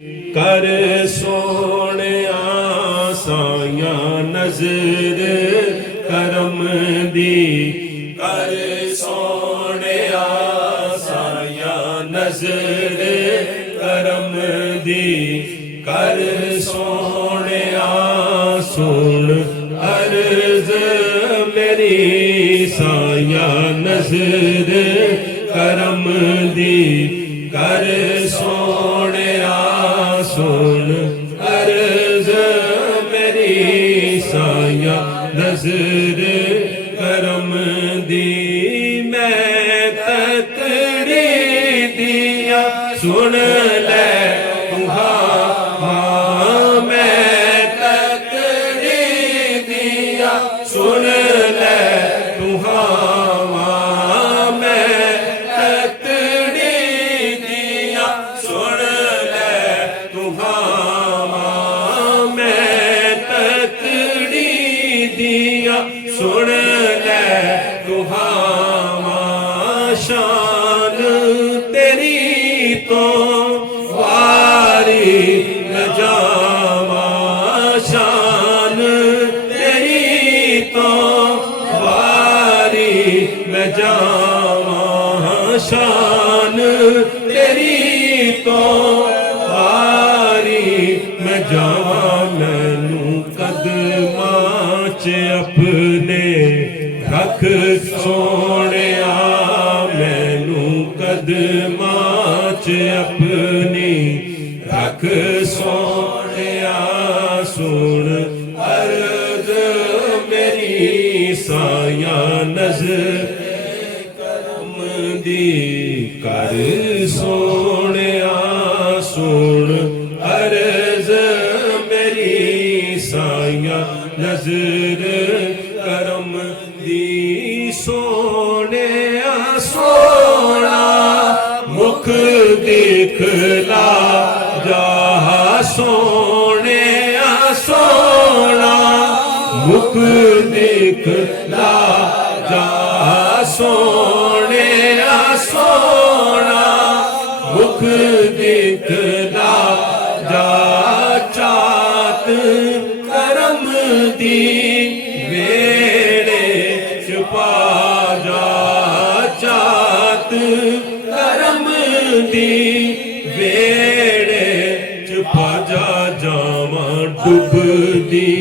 कर सोहणिया साया नजर करम दी, कर सोहणिया साया नजर करम दी, कर सोहणिया सुन अर्ज मेरी साया नजर करम दी, कर सोहणिया सुन अर्ज मेरी साया नजर करम दी। मैं तकड़ी दिया सुन ले हाँ, मैं तकड़ी दिया सुन ले हाँ, मैं तकड़ी दिया सुन ले हाँ, मैं तकड़ी दिया सुन ले हाँ, शान तेरी तो वारी न जावा, शान तेरी तो वारी न जावा, शान तेरी तो वारी न जावा। मैनू कदमां च अपने रख सोहणिया, मैनू कदमां च अपनी रख सोहणिया, सुन अर्ज मेरी साया नजर करम दी, कर सोहणिया सुन अर्ज मेरी साया नजर करम दी। सोहणिया सोहणा मुख दिखला जा, सोहणिया सोहणा मुख दिखला जा, सोहणिया सोहणा मुख दिखला जा, चात करम दी वेड़े च पा जा, चात करम दी वेड़े च पा जा। जावां डुबदी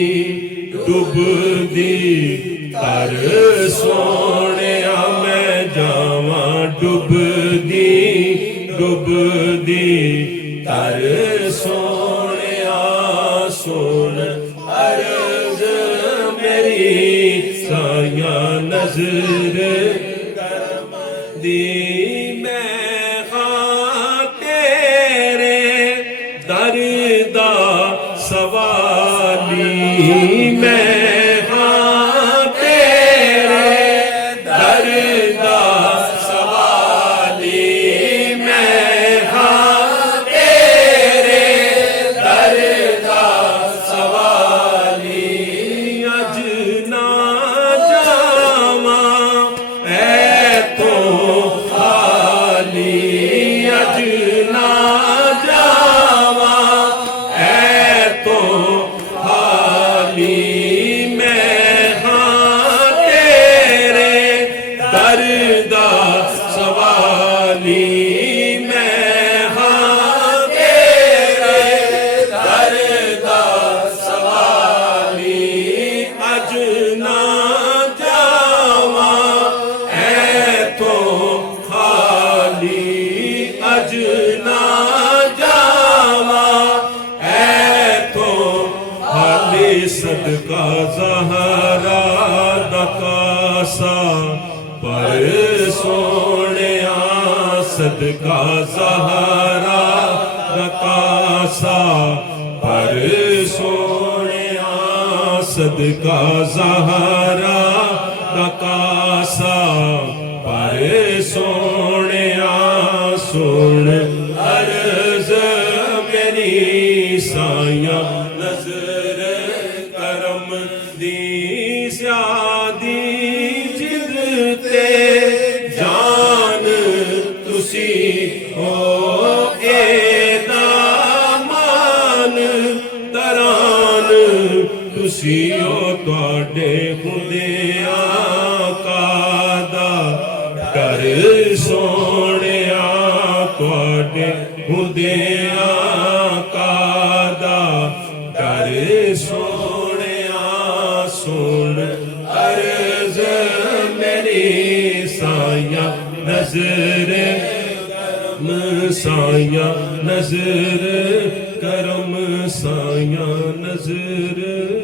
डुबदी कर सोहणिया, मैं जावां डुबदी डुबदी कर सोहणिया, सुन अर्ज मेरी साया नजर करम दी। मैं हाँ तेरे दर दा सवाली, मैं हाँ तेरे दर दा सवाली, मैं हाँ तेरे दर दा सवाली। अज ना जावां ऐ तो खाली, अज ना जावां ऐ तो खाली, मैं हाँ तेरे दर दा सवाली, मैं हाँ तेरे दर दा सवाली। अज ना जावां ऐ तो खाली, अज ना जावां ऐ तो खाली। सदका ज़हरा दा कासा पर सोहणिया, सदका ज़हरा दा कासा पर सोहणिया, सदका ज़हरा दा कासा पर सोहणिया, सुन अर्ज मेरी साया नजर करम दी। स्यादी जिद ते जान तुसी हो एदा तुसीओ तुहाडे हुंदियां कादा डर सोहणिया तुहाडे हुंदियां कादा डर सोहणिया सुन अर्ज मेरी साया नजर साया नजर करम साया नजर